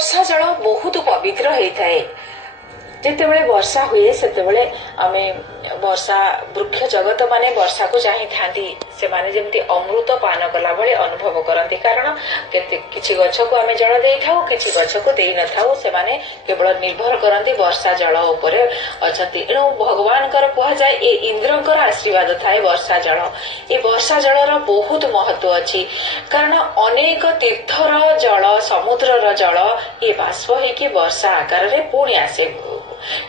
वर्षा जल बहुत पवित्र होता है। जितेबले वर्षा हुए सेतेबले आमे वर्षा वृक्ष जगत माने वर्षा को चाही थांती से माने जेमती अमृत पान कला भले अनुभव करती। कारण किछि गछ को आमे जल देई थाउ, किछि गछ को देई न थाउ, से माने केवल निर्भर करती वर्षा जल उपरे अछंती। एणु भगवान कर कह जाय ए इंद्रकर आशीर्वाद थाए वर्षा जल। ए वर्षा जलर बहुत महत्व अछि, कारण अनेक तीर्थर जल समुद्रर जल ए बाष्प होइकि वर्षा आकार रे पुणी आसे।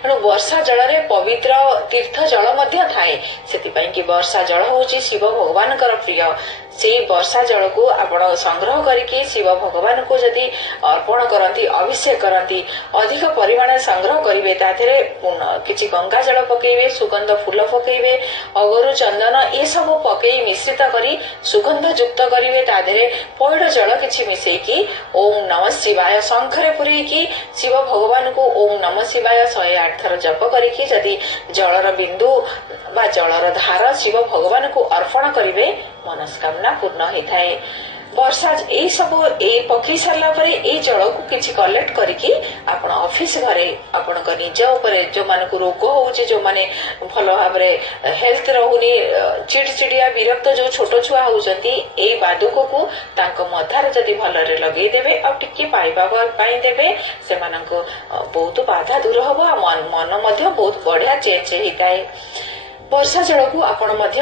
तेणु वर्षा जल रे पवित्र तीर्थ जल मध्य थाए। सेतिपई कि वर्षा जल होउची शिव भगवान कर प्रिय। से वर्षा जल को आपण संग्रह करके शिव भगवान को जदि अर्पण करती, अभिषेक करती, अधिक परिमाण संग्रह करेंगे, ताधे किछि गंगा जल पकेबे, सुगंध फूल पकेबे, अगरु चंदन ये सब पकई मिश्रित करी सुगंध युक्त करेंगे, ताधे पैड जल किछि मिसेकी ओम नमः शिवाय शंखरे पुरेकी शिव भगवान को ओम नमः शिवाय 108 थर जप करिकी जदि जलर बिंदु बा जलर धार शिव भगवान को अर्पण करेंगे, मनस्कामना पूर्ण होता है। वर्षा ए सब ए पकई सारा ए जल को किछि कलेक्ट करके आपण ऑफिस घरे आपण निज उपरे जो मान को रोग होउची, जो माने भल भाव हेल्थ रहुनी, चिड़चिड़िया विरक्त जो छोट छुआ होउचंती, ए बादुक को तांको मधार जदि भलरे लगेई देबे आ टिके पाइबा पाई देबे, से मानको बहुत बाधा दूर हबो, मन मध्य बहुत बढ़िया चेंज होइताए। वर्षा जल को आपण मध्य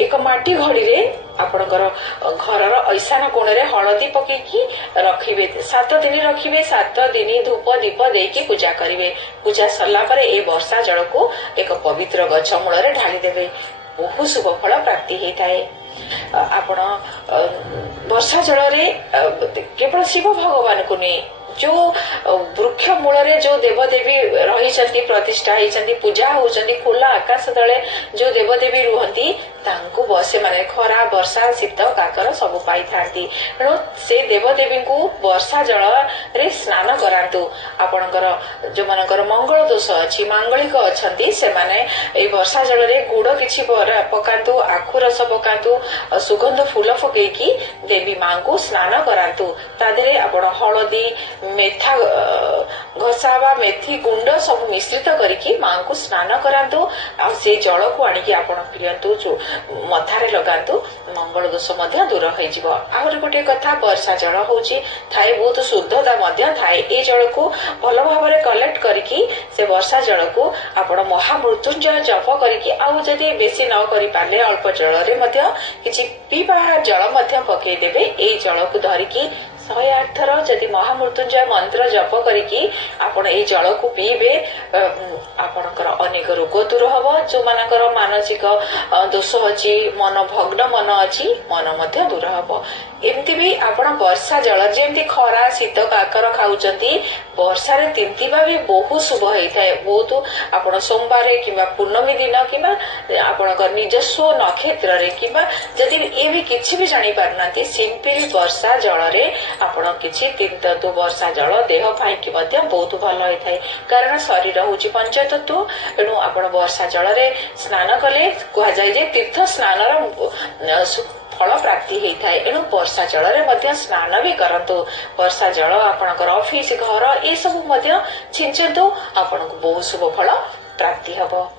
एक माटी घड़ी रे आपणकर घरर ऐशान कोण रे हलदी पकेकी रखिबे, 7 दिन रखिबे। 7 दिन धूप दीप देकी पूजा करिवे। पूजा सरला परे ए वर्षा जल को एक पवित्र गछ मूल रे ढाली देबे, बहुत शुभ फल प्राप्ति होइताए। आपण वर्षा जल रे केवल शिव भगवान को नहीं, जो वृक्ष मूल रे जो देवदेवी रही प्रतिष्ठा होती, पूजा होती, खुला आकाश तले जो देवदेवी रुहती, तांको बसे माने खरा वर्षा शीत काकर सब पाई थांती। तेणु से देवदेवी को वर्षा जल रे स्नान करांतु। आपणकर जो मानकर मंगल दोष अछि, मांगलिक अछंती, से माने ए वर्षा जल रे गुड़ किछि पकांतु, आखु रस पकांतु, सुगंध फूल पकेकी देवी मां को स्नान करांतु। तादरे आपण हळदी, मेथा घसा बा मेथी गुंड सब मिश्रित करिकी मां को स्नान करांतु। आ से जल को आनिकी आपण पियंतु, मथारे लगांतु, मंगल दोष मध्य दूर होई जिवो। आहुरी गोटे कथा, वर्षा जल होउची थाए बहुत शुद्धता मध्य थाए। ए जल को भल भाबरे कलेक्ट करिकी से वर्षा जल को आपण महामृत्युंजय जप करिकी, आउ जदि बेसी न करि पाले अल्प जल रे मध्य किछि पीबा जल मध्य पकेई देबे। ए जल को धरिकी 108 थर जदि महामृत्युंजय मंत्र जप करिकी आपण ए जल को पीबे, आपणकर अनेक रोग दूर हबो। जो मानकर मानसिक दोष अछि, मन भग्न मन अछि, मन मध्य दूर हबो। एमती भी आपण वर्षा जल जेमती खरा शीत काकर खाउचंती, वर्षा रे तिंतिबा भी बहुत शुभ होइथाय। बहुत आपण सोमवार किबा पूर्णमी दिन किबा आपणकर निजस्व नक्षत्र रे किबा जदि ए भी किछि भी जानि पारनांती, सिंपली वर्षा जल रे आपण किछि तीर्थतत्व वर्षा जल देह पाई कि मध्य बहुत भल होइथाय। कारण शरीर होउची पंचतत्व। एणु आपण वर्षा जल रे स्नान कले कह जाय जे तीर्थ स्नानर फल प्राप्ति होता है। एणु वर्षा जल रे मध्य स्नान भी करंतु। वर्षा जल आपणकर ऑफिस घर ए सब मध्य छिंचंतु, आपनको बहुत शुभ फल प्राप्ति हबो।